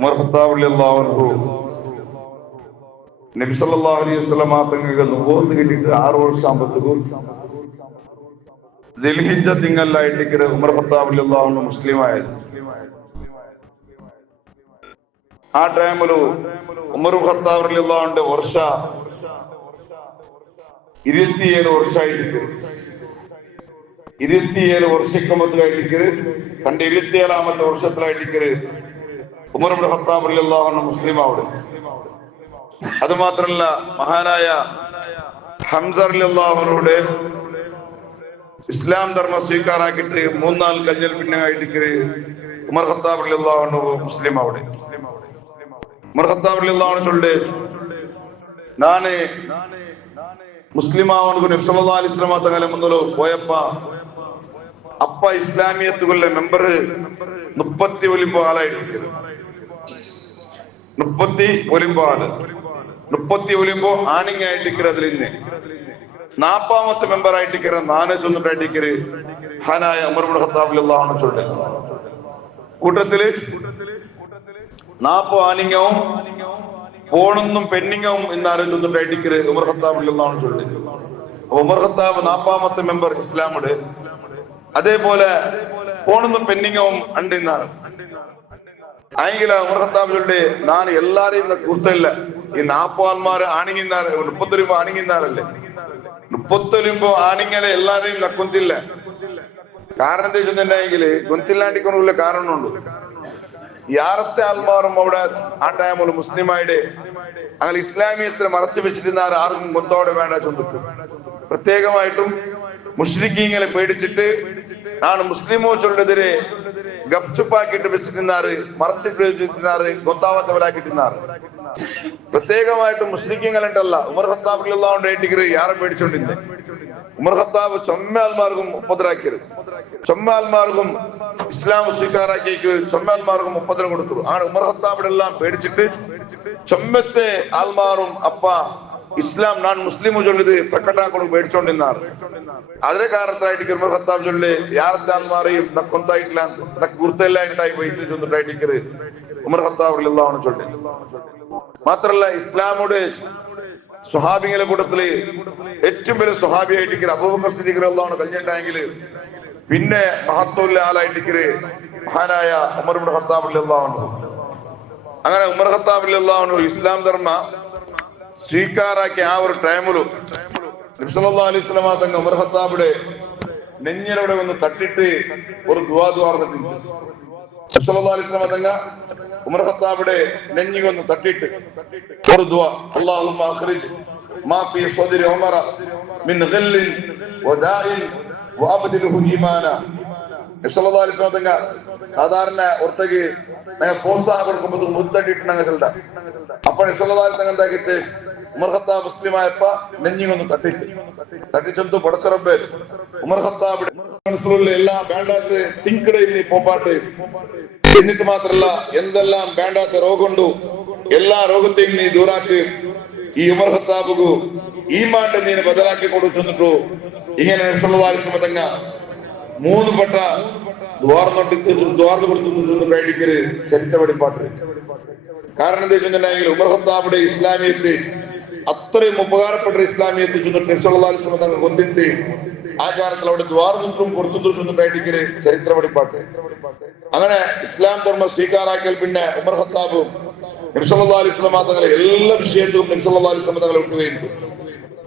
Umar Khattab റളിയല്ലാഹു അൻഹു നബി സല്ലല്ലാഹു അലൈഹി വസല്ലം തങ്ങൾക്ക് നുബൂവത്ത് കിട്ടിയിട്ട് 6 വർഷം ആകുമ്പോഴത്തേക്കും ദിൽഹിജ്ജ തിങ്കളിലായിട്ട് ഉമർ ഖത്താബ് റളിയല്ലാഹു അൻഹു മുസ്ലിം ആയത്. ആ ടൈമില് ഉമർ ഖത്താബ് റളിയല്ലാഹു അൻഹു വർഷ 27 ವರ್ಷಾയിട്ട് 27 ವರ್ಷಕ್ಕೆ തന്റെ 27ാമത്തെ വർഷത്തിലായിട്ട് ഉമർ ഇബ്നു ഖത്താബ് റളിയല്ലാഹു അൻഹു മുസ്ലിം ആവുക. അത് മാത്രമല്ല, മഹാനായ ഹംസ റളിയല്ലാഹു അൻഹുടെ ഇസ്ലാം ധർമ്മം സ്വീകാരാക്കിയിട്ട് 3-4 കഞ്ഞൽ പിന്നായിട്ട് ഉമർ ഖത്താബ് റളിയല്ലാഹു അൻഹു മുസ്ലിം ആവുക. ഉമർ ഖത്താബ് റളിയല്ലാഹു അൻഹുടെ നാന് മുസ്ലിം ആവണക്ക് നബി സല്ലല്ലാഹു അലൈഹി വസല്ലം തങ്ങളെ മുന്നിൽ പോയപ്പ അപ്പ ഇസ്ലാമിയത്തുകളുടെ മെമ്പർ 30 ഒലിമ്പോ ആളായിട്ട് 30 ഒലിമ്പോ ആള് 30 ഒലിമ്പോ ആണിങ്ങായിട്ട് അതിൽ നിന്ന് 40ാമത്തെ മെമ്പർ ആയിട്ട് നാനെ ചൊന്നിട്ടായിട്ട് ഹാനായ ഉമർ ഇബ്നു ഖത്താബ് റളിയല്ലാഹു അൻഹു ചൊല്ലെ കൂട്ടത്തില് 40 ആണിങ്ങവും പോണൊന്നും പെണ്ണിങ്ങവും എന്നാലോചിച്ചിട്ടായിട്ട് ഉമർ ഖത്താബ് റളിയല്ലാഹു അൻഹു ചൊല്ലെ. ഉമർ ഖത്താബ് 40ാമത്തെ മെമ്പർ ഇസ്ലാമുടെ, അതേപോലെ പോണൊന്നും പെണ്ണിങ്ങവും ഉണ്ട് എന്നാണ്. ആയെങ്കില ഉമർ ഖത്താബ് ചൊല്ലെ നാന് എല്ലാരെയും കൂർത്തല്ല, ഈ 40 ആൾമാര് ആണിങ്ങിന്നാറ് 30 ഒലിമ്പോ ആണിങ്ങിന്നാറല്ലേ, 30 ഒലിമ്പോ ആണിങ്ങനെ എല്ലാരെയും കുന്തില്ല. കാരണം എന്താ വെച്ചിട്ടുണ്ടെങ്കില് ഗൊന്തില്ലാണ്ടിക്കൊണ്ടുള്ള കാരണമുണ്ട്. യാറത്തെ ആൾമാരും അവിടെ ആ ടൈമിൽ മുസ്ലിമായിട്ട് അങ്ങനെ ഇസ്ലാമിയത്തിന് മറച്ചു വെച്ചിരുന്നാർ ആർക്കും കൊന്തോടെ വേണ്ട ചൊന്നിട്ടു. പ്രത്യേകമായിട്ടും മുശ്രിക്കീങ്ങളെ പേടിച്ചിട്ട് ആണ് മുസ്ലിമോ ചൊല്ലെതിരെ ഗപ്ചുപ്പാക്കിട്ട് വെച്ചിരുന്നാറ്, മറച്ചിട്ട് വെച്ചിരുന്നാറ്, ഗൊത്താവത്തവരാക്കിട്ടിരുന്നാറ്. പ്രത്യേകമായിട്ടും മുസ്ലിക്കങ്ങളുണ്ടല്ല ഉമർ ഖത്താബ് റളിയല്ലാഹു അൻഹു ഏറ്റിക്കര് യാറെ പേടിച്ചോണ്ടിരുന്നേ. ഉമർ ഖത്താബ് ചൊമ്മാൽമാർക്കും ഉപദ്രാക്കിയത്, ചൊമ്മാൽമാർക്കും ഇസ്ലാം സ്വീകാരാക്കിയേക്ക് ചൊമ്മാൽമാർക്കും ഉപദ്രം കൊടുത്തു. ആ ഉമർ ഖത്താബിടെ എല്ലാം പേടിച്ചിട്ട് ചൊമ്മത്തെ ആൽമാറും അപ്പ ഇസ്ലാം നാൻ മുസ്ലിം ചൊല്ലിത് പ്രകടാക്കൊണ്ട് പേടിച്ചോണ്ടിരുന്നാറ്. അതിനെ കാരണത്തായിട്ട് ഉമർ ഖത്താബ് ചൊല്ലി യാറത്തെ ആൽമാരെയും കൊന്തായിട്ടില്ല ഗുർത്തല്ലായിട്ടായി പോയിട്ട് ചൊന്നിട്ടായിട്ട് ഉമർ ഖത്താബ് റളിയല്ലാഹു അൻഹു ചൊല്ലി. മാത്രല്ല ഇസ്ലാമുടെ സ്വഹാബികളെ കൂട്ടത്തില് ഏറ്റവും വലിയ സ്വഹാബിയായിട്ട് അബൂബക്കർ സിദ്ദീഖ് റളിയല്ലാഹു അൻഹു കഴിഞ്ഞിട്ടുണ്ടെങ്കിൽ പിന്നെ മഹത്വമുള്ള ആളായിട്ട് മഹാനായ ഉമർ ഇബ്നു ഖത്താബ് റളിയല്ലാഹു അൻഹു. അങ്ങനെ ഉമർ ഖത്താബ് റളിയല്ലാഹു അൻഹു ഇസ്ലാം ധർമ്മ സ്വീകാരാക്കിയ ആ ഒരു ടൈമില് നബി സല്ലല്ലാഹു അലൈഹി വസല്ലം തങ്ങൾ ഉമർ ഖത്താബിടെ നെഞ്ഞിലൂടെ ഒന്ന് തട്ടിട്ട് ഒരു ദുആ പറഞ്ഞിട്ടുണ്ട്. നബി സല്ലല്ലാഹു അലൈഹി വസല്ലം തങ്ങൾ ഉമർ ഖത്താബിടെ നെഞ്ഞികൊന്ന് തട്ടിട്ട് ഒരു ദുആ, അല്ലാഹുമ്മ അഖ്രിജ് മാ ഫീ സദ്രി ഉമറ മിൻ ഗില്ലിൻ വദാഇൻ വഅബ്ദിൽഹു ഈമാന. നബി സല്ലല്ലാഹു അലൈഹി വസല്ലം തങ്ങൾ സാധാരണ ഒർത്തക്ക് പ്രോത്സാഹനം കൊടുക്കുമ്പോൾ മുത്തട്ടിട്ടുണ്ടെങ്കിൽ ചെല്ല അപ്പൊ നബി സല്ലല്ലാഹു അലൈഹി വസല്ലം എന്താക്കിട്ട് ഉമർ ഖത്താബ് മുസ്ലിമായപ്പ നെഞ്ഞികൊന്ന് തട്ടിച്ചെന്തു പടച്ചറബേ ഉമർ ഖത്താബിടെ എല്ലാം വേണ്ടാത്ത തിങ്കടയിൽ പോപ്പാട്ട്. എന്നിട്ട് മാത്രല്ല എന്തെല്ലാം വേണ്ടാത്ത രോഗമുണ്ടു എല്ലാ രോഗത്തെയും നീ ദൂരാക്ക്, ഈ ഉമർ ഖത്താബുകു ഈമാന്റെ നീ ബദലാക്കി കൊടുത്തിട്ടു. ഇങ്ങനെ നബി സല്ലല്ലാഹു അലൈഹി വസല്ലം തങ്ങൾ 3 പെട്ട ദ്വാർന്ന് കൊടുത്തിട്ട് ചരിത്ര വെളിപ്പാട്ട്. കാരണം എന്താ വെച്ചിട്ടുണ്ടെങ്കിൽ ഉമർ ഖത്താബിടെ ഇസ്ലാമിയത്ത് അത്രയും ഉപകാരപ്പെട്ട ഇസ്ലാമിയത്ത് നബി സല്ലല്ലാഹു അലൈഹി വസല്ലം തങ്ങൾ കൊണ്ടിട്ട് ആ കാലത്തിൽ അവിടെ ദ്വാർന്നും കൊടുത്തിട്ട് ചരിത്ര വെളിപ്പാട്ട്. അങ്ങനെ ഇസ്ലാം ധർമ്മ സ്വീകാരാക്കൽ പിന്നെ ഉമർ ഖത്താബും നബി സല്ലല്ലാഹു അലൈഹി വസല്ലം തങ്ങളെ എല്ലാ വിഷയത്തിലും നബി സല്ലല്ലാഹു അലൈഹി വസല്ലം തങ്ങളെ വിട്ടുകയും.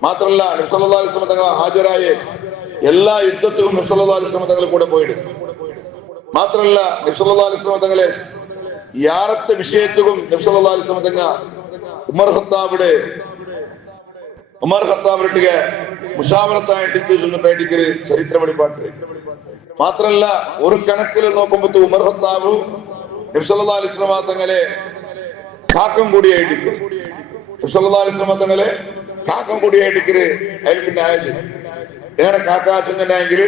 മാത്രമല്ല നബി സല്ലല്ലാഹു അലൈഹി വസല്ലം തങ്ങൾ ഹാജരായ എല്ലാ യുദ്ധത്തിലും നബി സല്ലല്ലാഹു അലൈഹി വസല്ലം തങ്ങളെ കൂടെ പോയിട്ട്. മാത്രമല്ല നബി സല്ലല്ലാഹു അലൈഹി വസല്ലം തങ്ങളെ യാറത്തെ വിഷയത്തിലും നബി സല്ലല്ലാഹു അലൈഹി വസല്ലം തങ്ങൾ ഉമർ ഖത്താബിന്റെ മുഷാവറത്തായിട്ട് പേടിക്കല് ചരിത്ര വെളിപ്പാട്ട്. മാത്രല്ല ഒരു കണക്കിൽ നോക്കുമ്പോ ഉമർ ഖത്താബ് നബി സല്ലല്ലാഹു അലൈഹി വസല്ലം തങ്ങളെ കാക്കം കൂടിയായിട്ട് നബി സല്ലല്ലാഹു അലൈഹി വസല്ലം തങ്ങളെ കാക്കം കൂടിയായിട്ട് അതിൽ പിന്നെ ആയത് ഏറെ കാക്കാച്ചെങ്കിൽ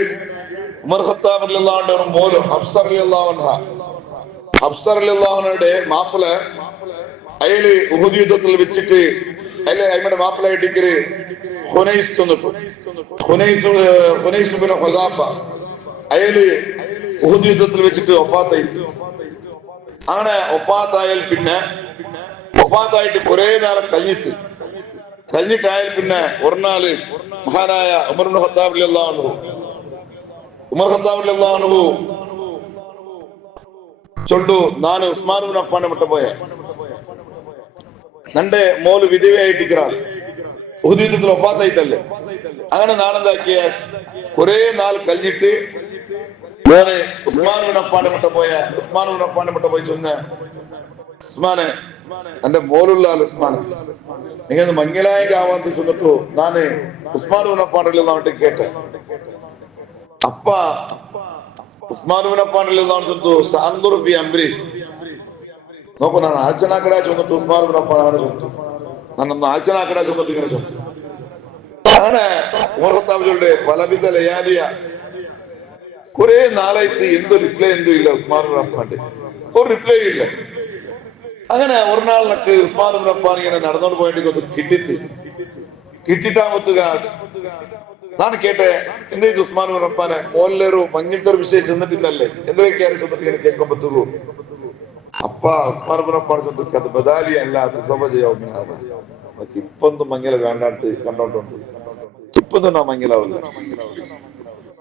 ഉമർ ഖത്താബ് റളിയല്ലാഹു അൻഹു മോല് ഹഫ്സ റളിയല്ലാഹു അൻഹ, ഹഫ്സ റളിയല്ലാഹു അൻഹയുടെ മാപ്പിള അയാള് ഉഹുദ് യുദ്ധത്തിൽ വെച്ചിട്ട് അയാളുടെ മാപ്പിളായിട്ട് ഹുനൈസ് ചെന്നിട്ടു. ഹുനൈസ് ബിൻ ഹുദാഫ അയാള് ഉഹുദ് യുദ്ധത്തിൽ വെച്ചിട്ട് വഫാത്തായി. അങ്ങനെ ഒപ്പാത്തായാൽ പിന്നെ ഒപ്പാത്തായിട്ട് കുറെ നാളെ കഴിഞ്ഞിട്ടായാൽ പിന്നെ ഒരു നാള് മഹാനായ ഉമർ ഇബ്നു ഖത്താബ് റളിയല്ലാഹു അൻഹു ചൊല്ലു ನಾನು ഉസ്മാൻ ഇബ്നു അഫ്ഫാൻ ಬಿಟ್ಟು പോയെ നന്റെ മോള് വിധവയായിട്ടിരിക്കാറ് ഉഹദ് യുദ്ധത്തിൽ വഫാത്തായിട്ടല്ലേ. അങ്ങനെ നാളെന്താക്കിയ കുറെ നാൾ കഴിഞ്ഞിട്ട് വേറെ ഉസ്മാൻ ഇബ്നു അഫ്ഫാൻ ಬಿಟ್ಟು പോയി ചൊന്ന ഉസ്മാനെ എന്റെ മോലുള്ള ഉസ്മാനെ നിങ്ങൾ മംഗലായികാവാന്ന് ചൊന്നിട്ടു നാന് ഉസ്മാൻ ഇബ്നു അഫ്ഫാൻ റളിയല്ലാഹു അൻഹു കേട്ടെ. അപ്പ ഉസ്മാൻ ഇബ്നു അഫ്ഫാൻ റളിയല്ലാഹു അൻഹു ചൊന്നു സാന്ദുർ ഫി അംരി നോക്കൂ ನಾನು ಆಚನಾ ಕಡೆ ചൊന്നിട്ട് ഉസ്മാൻ ഇബ്നു അഫ്ഫാൻ അവനെ ചൊന്നു നന്നൊന്ന് ആചനാ കಡೆ ചൊന്നിട്ട് ഇങ്ങനെ ചൊന്നു. അങ്ങനെ ഉമർ ഖത്താബ് ചൊല്ലെ പലവിധ ലയാലിയ കുറെ നാളായിട്ട് എന്ത് റിപ്ലൈ ഇല്ല ഉസ്മാൻ ഇബ്നു അഫ്ഫാന്റെ ഒരു റിപ്ലൈ ഇല്ല. അങ്ങനെ ഒരു നാളിനൊക്കെ ഉസ്മാൻ ഇബ്നു അഫ്ഫാൻ ഇങ്ങനെ നടന്നുകൊണ്ട് പോയിട്ട് കിട്ടിട്ടാമത്തുക ನಾನು ಕೇಟೆ ಎಂದೇ ഉസ്മാൻ ഇബ്നു അഫ്ഫാനെ മോല്ലൊരു മങ്ങിലത്തെ ഒരു വിഷയം ചെന്നിട്ടില്ലല്ലേ എന്തൊക്കെയാണ് ചൊന്നിട്ട് ഇങ്ങനെ കേൾക്കാൻ പറ്റുള്ളൂ. അപ്പ ഉസ്മാൻ ഇബ്നു അഫ്ഫാൻ ചൊന്നിട്ട് അത് ബദാലി അല്ല തസവജയൗമിഹാദ ഇപ്പൊന്നും മങ്ങില വേണ്ടാട്ട് കണ്ടോണ്ടുണ്ട്. ഇപ്പൊന്നും നാ മങ്ങിലാവില്ല,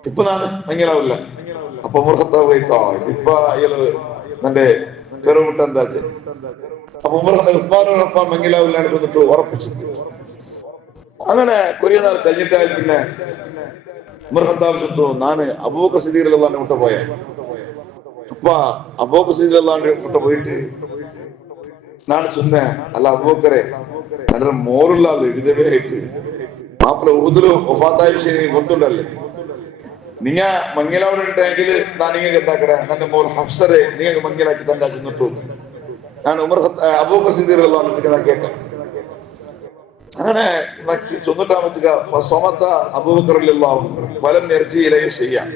ഇപ്പൊ നാണ് മങ്ങിലാവില്ല. അപ്പൊ ഉമർ ഖത്താബ് പോയിട്ടോ ഇപ്പൊ അയാള് നന്റെ പെരുവിട്ട എന്താ. അപ്പൊ ഉസ്മാൻ ഇബ്നു അഫ്ഫാൻ മങ്ങിലാവില്ലാണ്ട് ചൊന്നിട്ട് ഉറപ്പിച്ചു. അങ്ങനെ കുറെ നാൾ കഴിഞ്ഞിട്ടായി പിന്നെ ഉമർ ഖത്താബ് ചൊന്നു ನಾನು അബൂബക്കർ സിദ്ദീഖ് റളിയല്ലാഹു അൻഹു വിട്ടു പോയെ. അപ്പ അബൂബക്കർ സിദ്ദീഖ് റളിയല്ലാഹു അൻഹു വിട്ടു പോയിട്ട് ನಾನು ചൊന്ന അല്ല അബൂബക്കറെ ನನ್ನ മോറുള്ള വിധവയായിട്ട് മാപ്പിള ഉഹുദില് വഫാത്തായ വിഷയം എനിക്ക് ಗೊತ್ತುണ്ടല്ലേ. നിങ്ങ മംഗലാവുണ്ടെങ്കിൽ ഞാൻ നിങ്ങൾക്ക് എന്താക്കട ನನ್ನ മോൾ ഹഫ്സറെ നിങ്ങൾക്ക് മംഗലാക്കി തണ്ടാ ചെന്നിട്ടു ഞാൻ അബൂബക്കർ സിദ്ദീഖ് റളിയല്ലാഹു അൻഹു ഞാൻ കേട്ടെ. അങ്ങനെ ചൊന്നിട്ടാമത്തുക അബൂബക്കർ റളിയല്ലാഹു അൻഹു ഫലം യർജിഇ ചെയ്യാം.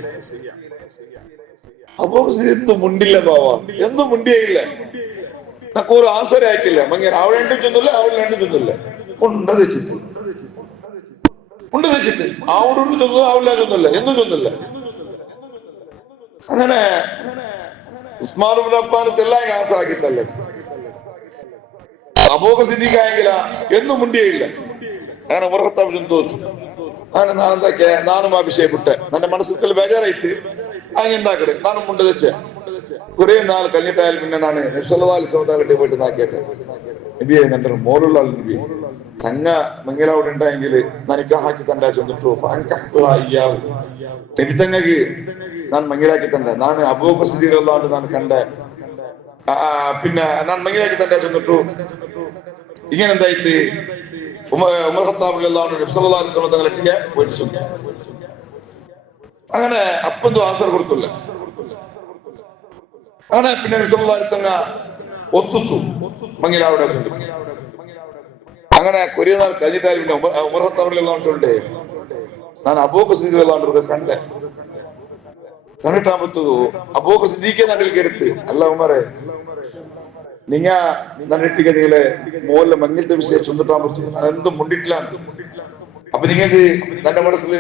അബൂബക്കർ സിദ്ദീഖ് മുണ്ടില്ല ബാവാ, എന്തും മുണ്ടിയില്ല, ഒരു ആൻസർ ആക്കില്ല. മങ്ങ അവിടെ ചൊന്നില്ല, അവിടെ ചൊന്നില്ല, ഉണ്ടത് വെച്ചിട്ട് അവിടെ ചൊന്നു അവിടെ ചൊന്നില്ല, എന്തും ചൊന്നില്ല. അങ്ങനെ ഉസ്മാൻ ഇബ്നു അഫ്ഫാൻ എല്ലാം ആൻസർ ആക്കിത്തല്ലേ. അബൂബക്കർ സിദ്ദീഖ് ആയെങ്കില എന്നും മുണ്ടിയില്ല. അങ്ങനെ ഉമർ ഖത്താബ് ചോദിച്ചു. അങ്ങനെ നാനെന്താക്കിയ നാനും ആ വിഷയപ്പെട്ട് എന്റെ മനസ്സിൽ ബേജാറായിട്ട് അങ്ങനെ എന്താക്കട്ടെ നാനും മുണ്ട് വെച്ച് കുറെ നാൾ കഴിഞ്ഞിട്ടായാലും പിന്നെ ನಾನು നബി സല്ലല്ലാഹു അലൈഹി വസല്ലം പോയിട്ട് നാക്കിട്ടെ നബിയെ നന്റെ മോളുള്ള നബി തങ്ങ മംഗലാവിടെ ഉണ്ടായെങ്കിൽ നനിക്ക് ഹാക്കി തണ്ടാ ചെന്നിട്ടു നബി തങ്ങക്ക് ഞാൻ മംഗലാക്കി തണ്ട ನಾನು അബൂബക്കർ സിദ്ദീഖ് റളിയല്ലാഹു അൻഹു ನಾನು കണ്ട പിന്നെ ഞാൻ മംഗലാക്കി തണ്ടാ ചെന്നിട്ടു. ഇങ്ങനെ എന്തായിട്ട് ഉമർ ഖത്താബ് റളിയല്ലാഹു അൻഹു നബി സല്ലല്ലാഹു അലൈഹി വസല്ലം തങ്ങളെ പോയിട്ട് ചൊന്നു. അങ്ങനെ അപ്പൊന്നും ആൻസർ കൊടുത്തില്ല. അങ്ങനെ പിന്നെ നബി സല്ലല്ലാഹു അലൈഹി വസല്ലം ഒത്തുത്തു മംഗലാവിടെ ചൊല്ലു. അങ്ങനെ കുറെ നാൾ കഴിഞ്ഞിട്ടായി പിന്നെ ഉമർ ഖത്താബ് റളിയല്ലാഹു അൻഹു ചൊല്ലേ ഞാൻ അബൂബക്കർ സിദ്ദീഖ് റളിയല്ലാഹു അൻഹു കണ്ടിട്ടാകുമ്പത്തു അബൂബക്കർ സിദ്ദീഖെ നടിലേക്ക് എടുത്ത് അല്ല ഉമറെ നിങ്ങ നന്നിട്ടിക്ക് നിങ്ങളെ മോളിലെ മങ്ങിലത്തെ വിഷയം ചൊന്നിട്ടാകുമ്പത്തു ഞാൻ എന്തും മുണ്ടിട്ടില്ല. അപ്പൊ നിങ്ങൾക്ക് തന്റെ മനസ്സിൽ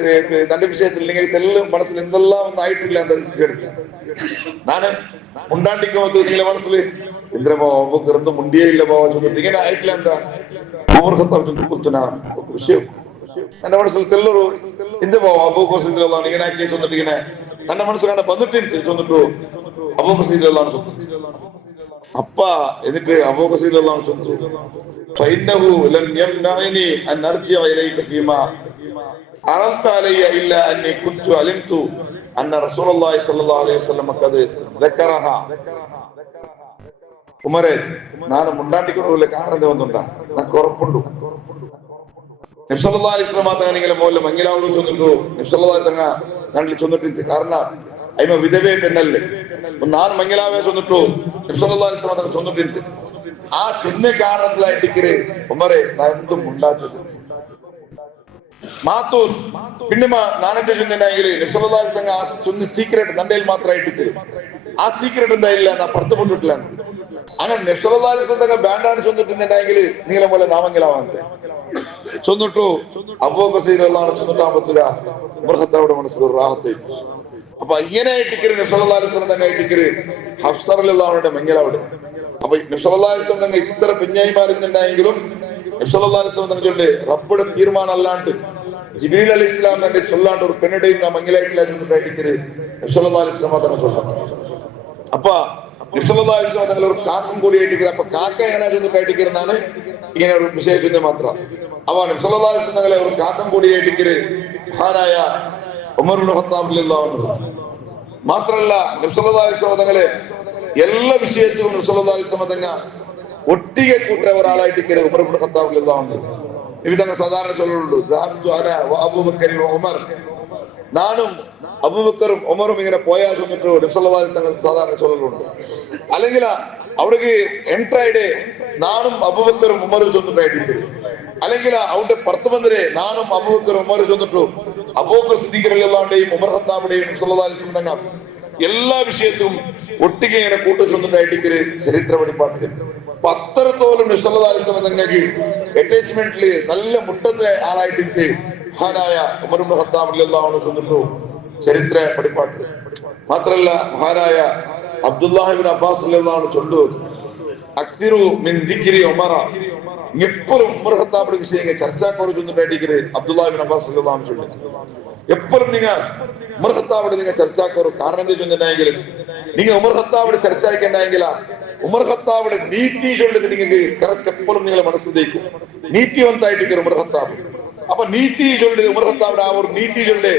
തന്റെ വിഷയത്തിൽ നിങ്ങൾക്ക് എല്ലാം മനസ്സിൽ എന്തെല്ലാം ഒന്നും ആയിട്ടില്ല എന്ന് എടുത്ത് ഞാന് മുണ്ടാണ്ടിക്കുമ്പോ നിങ്ങളെ മനസ്സിൽ എന്തിനോ എന്തും മുണ്ടിയേ ഇല്ല പോവാ ചൊന്നിട്ട് ഇങ്ങനെ ആയിട്ടില്ല എന്താ ഉമർ ഖത്താബ് വിഷയം എന്റെ മനസ്സിൽ തെല്ലൊരു എന്ത് പോവാ അബൂബക്കർ സിദ്ദീഖ് റളിയല്ലാഹു അൻഹു ഇങ്ങനെ ആക്കി ചൊന്നിട്ട് ഇങ്ങനെ തന്റെ മനസ്സിൽ കണ്ട വന്നിട്ട് ചൊന്നിട്ടു അബൂബക്കർ സിദ്ദീഖ് റളിയല്ലാഹു അൻഹു ചൊന്നു. അപ്പ എന്നിട്ട് അബൂബക്കർ സിദ്ദീഖ് റളിയല്ലാഹു അൻഹു ചൊന്നു ഫഇന്നഹു ലം യംനഅനി അൻ അർജിഅ ഇലൈക ഫീമാ അറൽത അലയ്യ ഇല്ലാ അന്നി കുൻതു അലിംതു അന്ന റസൂലുള്ളാഹി സ്വല്ലല്ലാഹു അലൈഹി വസല്ലം ഖദ് ദക്കറഹ. ഉമറെ ನಾನು മുണ്ടാണ്ടിക്കൊണ്ടുള്ള കാരണം എന്തുകൊണ്ടാ നമുക്ക് ഉറപ്പുണ്ടു നബി സല്ലല്ലാഹു അലൈഹി വസല്ലം തങ്ങൾ മോലെ മംഗലാവുള്ളൂ ചൊന്നിട്ടു നബി സല്ലല്ലാഹു അലൈഹി വസല്ലം കണ്ടിൽ ചൊന്നിട്ട് കാരണം അയ്മ വിധവേ പെണ്ണല്ലേ ನಾನು മംഗലാവേ ചൊന്നിട്ടു നബി സല്ലല്ലാഹു അലൈഹി വസല്ലം തങ്ങൾ ചൊന്നിട്ട് ആ ചൊന്ന കാരണത്തിലായിട്ടിക്കര് ഉമറെ ഞാൻ എന്തും മുണ്ടാത്തത് മാത്തൂ പിന്നെ നാനെന്താ ചൊന്നെങ്കിൽ നബി സല്ലല്ലാഹു അലൈഹി വസല്ലം ആ ചൊന്ന സീക്രട്ട് നന്റെയിൽ മാത്രമായിട്ടിക്കര് ആ സീക്രട്ട് എന്താ ഇല്ല നാ പുറത്തുകൊണ്ടിട്ടില്ല. അങ്ങനെ നബി സല്ലല്ലാഹു അലൈഹി വസല്ലം തങ്ങൾ ബാൻഡാണ് ചൊന്നിട്ടുണ്ടെങ്കിൽ നിങ്ങളെ പോലെ നാമംഗലാവാന്തെ ചൊന്നിട്ടു അബൂബക്കർ സിദ്ദീഖ് റളിയല്ലാഹു അൻഹു ചൊന്നിട്ടാകുമ്പത്തില്ല ഉമർ ഖത്താബിന്റെ മനസ്സിൽ ഒരു റാഹത്ത്. അപ്പൊ ഇങ്ങനെ ഇട്ടിക്കര് നബി സല്ലല്ലാഹു അലൈഹി വസല്ലം തങ്ങൾ ഇട്ടിക്കര് ഹഫ്സ റളിയല്ലാഹു അൻഹയുടെ മംഗലാവിടെ അപ്പൊ നബിസല്ലാസ്ലം തങ്ങൾ ഇത്ര പിഞ്ഞായിമാരുന്നുണ്ടായെങ്കിലും നബിസല്ലാസ്ലം തങ്ങൾ ചൊല്ലേ റബ്ബുടെ തീരുമാനം അല്ലാണ്ട് ജിബ്രീൽ അലൈഹി ഇസ്ലാം തന്റെ ചൊല്ലാണ്ട് ഒരു പെണ്ണിടെയും മങ്ങിലായിട്ടില്ല നബിസല്ലാസ്ലം തങ്ങൾ ചൊല്ലാം. അപ്പൊ നബിസല്ലാസ്ലം തങ്ങൾ ഒരു കാക്കും കൂടിയായിട്ട് അപ്പൊ കാക്ക എങ്ങനെ ചൊന്നിട്ടായിട്ടിരുന്നാണ് ഇങ്ങനെ ഒരു വിശേഷത്തിന്റെ മാത്രം. അപ്പൊ നബിസല്ലാസ്ലം തങ്ങളെ ഒരു കാക്കം കൂടിയായിട്ട് മഹാനായ ഉമർ ഇബ്നു ഖത്താബ് റളിയല്ലാഹു അൻഹു മാത്രല്ല നബിസല്ലാസ്ലം തങ്ങളെ എല്ലാ വിഷയത്തിലും നബിസല്ലാസ്ലം തങ്ങൾ ഒട്ടികെ കൂട്ട ഒരാളായിട്ട് ഉമർ ഇബ്നു ഖത്താബ് റളിയല്ലാഹു അൻഹു ഇവതങ്ങ് സാധാരണ ചൊല്ലുള്ളൂ അബൂബക്കർ ഉമർ, നാനും അബൂബക്കറും ഉമറും ഇങ്ങനെ പോയാൽ ചെന്നിട്ട് നബിസല്ലാസ്ലം തങ്ങൾ സാധാരണ ചൊല്ലുണ്ട്. അല്ലെങ്കിൽ അവിടേക്ക് എൻട്രായിടെ നാനും അബൂബക്കറും ഉമറും ചെന്നിട്ടായിട്ട് അല്ലെങ്കിൽ അവിടെ പുറത്തു വന്നരെ നാനും അബൂബക്കറും ഉമറും ചെന്നിട്ടു അബൂബക്കർ സിദ്ദീഖ് റളിയല്ലാഹുവിന്റെയും ഉമർ ഖത്താബിന്റെയും നബിസല്ലാസ്ലം തങ്ങൾ എല്ലാ വിഷയത്തിലും ഒട്ടിಗೆ ഇങ്ങനെ കൂട്ടു ചെന്നിട്ടായിട്ട് ചരിത്ര വെളിപ്പാട്ടിൽ അപ്പൊ അത്രത്തോളം നബിസല്ലാസ്ലം തങ്ങൾക്ക് അറ്റാച്ച്മെന്റില് നല്ല മുട്ടത്തെ ആളായിട്ട് മഹാനായ ഉമർ ഇബ്നു ഖത്താബ് റളിയല്ലാഹു അൻഹു ചെന്നിട്ടു ചരിത്ര വെളിപ്പാട്ടിൽ. മാത്രല്ല മഹാനായ അബ്ദുല്ലാഹി ഇബ്നു അബ്ബാസ് റളിയല്ലാഹു അൻഹു ചൊല്ലു അക്സിറു മിൻ ദിക്രി ഉമറ, എപ്പോഴും ഉമർ ഖത്താബിന്റെ വിഷയങ്ങൾ ചർച്ചക്കാർ ചെന്നിട്ടായിട്ട് അബ്ദുല്ലാഹി ഇബ്നു അബ്ബാസ് റളിയല്ലാഹു അൻഹു ചൊല്ലു എപ്പോഴും നിങ്ങൾ ഉമർ ഖത്താബിന്റെ നിങ്ങൾ ചർച്ചക്കാർ. കാരണം എന്താ ചൊല്ലുണ്ടെങ്കിൽ നിങ്ങൾ ഉമർ ഖത്താബിന്റെ ചർച്ച ആയിക്കണ്ടെങ്കിൽ ഉമർ ഖത്താബിന്റെ നീതി ചൊല്ലത് നിങ്ങൾക്ക് കറക്റ്റ് എപ്പോഴും നിങ്ങളെ മനസ്സിലേക്കും നീതിവന്തായിട്ട് ഉമർ ഖത്താബ്. അപ്പൊ നീതി ചൊല്ലത് ഉമർ ഖത്താബിന്റെ ആ ഒരു നീതി ചൊല്ല്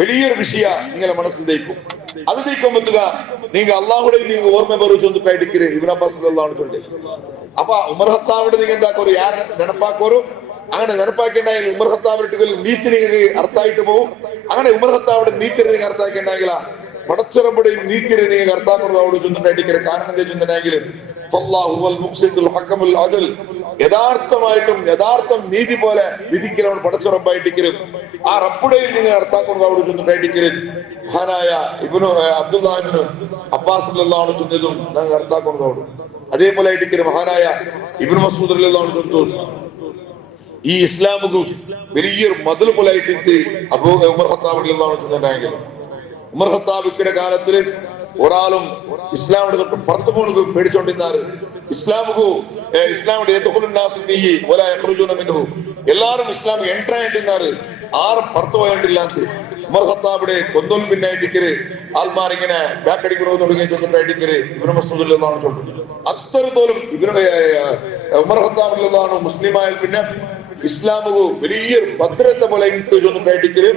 വലിയൊരു വിഷയ നിങ്ങളെ മനസ്സിലേക്കും. അത് നീക്കുമ്പോത്തുക നിങ്ങൾ അള്ളാഹുടെ നിങ്ങൾ ഓർമ്മ പറിച്ചൊന്നിട്ടായിട്ട് ഇബ്നു അബ്ബാസ് റളിയല്ലാഹു അൻഹു ചൊല്ലി. അപ്പൊ ഉമർ ഖത്താബിന്റെ നിങ്ങൾ എന്താക്കോരു യാർ നെനപ്പാക്കോരു അങ്ങനെ നെനപ്പാക്കിണ്ടായെങ്കിൽ ഉമർ ഖത്താബിന്റെ നീതി നിങ്ങൾക്ക് അർത്ഥായിട്ട് പോകും. അങ്ങനെ ഉമർ ഖത്താബിന്റെ നീതി നിങ്ങൾ അർത്ഥാക്കിണ്ടെങ്കിൽ പടച്ചുറമ്പുടെയും നീതിരെ നിങ്ങൾ അർത്ഥാക്കുന്നത് അവിടെ ചൊന്നിട്ടായിട്ട്. കാരണം എന്താ ചൊന്നിട്ടെങ്കിൽ യഥാർത്ഥമായിട്ടും യഥാർത്ഥം നീതി പോലെ വിധിக்கிறവൻ പടച്ചുറമ്പായിട്ടിരിക്കരുത്. ആ റബ്ബുടെയും നിങ്ങൾ അർത്ഥാക്കുന്നത് അവിടെ ചൊന്നിട്ടായിട്ട് മഹാനായ അബ്ദുല്ലാഹി ഇബ്നു അബ്ബാസ് റളിയല്ലാഹു അൻഹു ചൊന്നതും ഞങ്ങൾ അർത്ഥാക്കുന്നത്. അതേപോലെ ആയിട്ട് മഹാനായ ഇബ്നു മസ്ഊദ് റളിയല്ലാഹു അൻഹു ചൊന്നു ഈ ഇസ്ലാമുക്ക് വലിയൊരു മതിൽ പോലായിട്ട് ഉമർ ഖത്താബ് റളിയല്ലാഹു അൻഹു ചൊന്നിട്ടുണ്ടെങ്കിൽ ഉമർ ഖത്താബിന്റെ കാലത്തില് ഒരാളും ഇസ്ലാമിന്റെ തൊട്ട് പുറത്തു പോകുന്നത് പേടിച്ചോണ്ടിരുന്നാറ്. എല്ലാരും ഇസ്ലാമിക് എൻട്രി ആയിട്ടിരുന്നാറ്. ആരും പുറത്തു പോയിട്ടില്ലാത്ത ഉമർ ഖത്താബിന്റെ കൊന്തോൽ പിന്നായിട്ടിക്കര് ആൾമാരിങ്ങനെ ബാക്കടിക്കണമെന്ന് തുടങ്ങിയ ചൊന്നിട്ടായിട്ടിക്കര് ഇബ്നു മസ്ഊദ് റളിയല്ലാഹു അൻഹു ചൊല്ലുന്നു. അത്രത്തോളം ഉമർ ഖത്താബ് റളിയല്ലാഹു അൻഹു മുസ്ലിമായാൽ പിന്നെ ഇസ്ലാമുകു വലിയൊരു ഭദ്രത്തെ പോലെ ചൊന്നിട്ടായിട്ടിക്കര്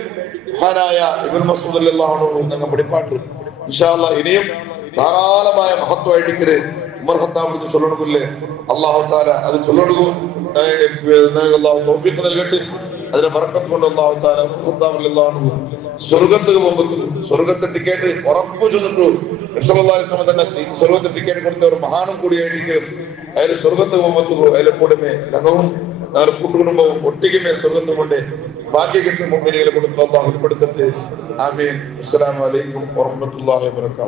മഹാനായ ഇബ്നു മസ്ഊദ് റളിയല്ലാഹു അൻഹു ഞങ്ങൾ വെളിപ്പാട്ട്. ഇൻഷാ അല്ലാഹ് ഇനിയും ധാരാളമായ മഹത്വമായിട്ടിക്കര് ഉമർ ഖത്താബിന് ചൊല്ലണമെന്നില്ലേ അല്ലാഹു തആല അത് ചൊല്ലണം അല്ലാഹു തൗഫീഖ് നൽകട്ടെ. അതിന്റെ ബർക്കത്ത് കൊണ്ട് അല്ലാഹു തആല ഉമർ ഖത്താബ് റളിയല്ലാഹു അൻഹു സ്വർഗ്ഗത്തിലേക്ക് പോകുമ്പോൾ സ്വർഗ്ഗത്തെ ടിക്കറ്റ് ഉറപ്പ് ചെന്നിട്ടു റസൂലുള്ളാഹി സ്വല്ലല്ലാഹു അലൈഹി വസല്ലം തങ്ങൾ സ്വർഗ്ഗത്തെ ടിക്കറ്റ് കൊടുത്ത ഒരു മഹാനും കൂടിയായിട്ട് അയാൾ സ്വർഗ്ഗത്ത് പോകുമ്പോൾ അയാളെ കൂടെ ഞങ്ങളും ഞങ്ങളുടെ കൂട്ടുകുടുംബവും ഒട്ടിക്കുമേ സ്വർഗ്ഗത്ത് കൊണ്ട് ഭാഗ്യ കിട്ടുന്ന മുഅ്മിനീങ്ങളെ കൊടുത്ത് അല്ലാഹു ഉൾപ്പെടുത്തട്ടെ. ആമീൻ. അസ്സലാമു അലൈക്കും വറഹ്മത്തുള്ളാഹി വബറകാതുഹു.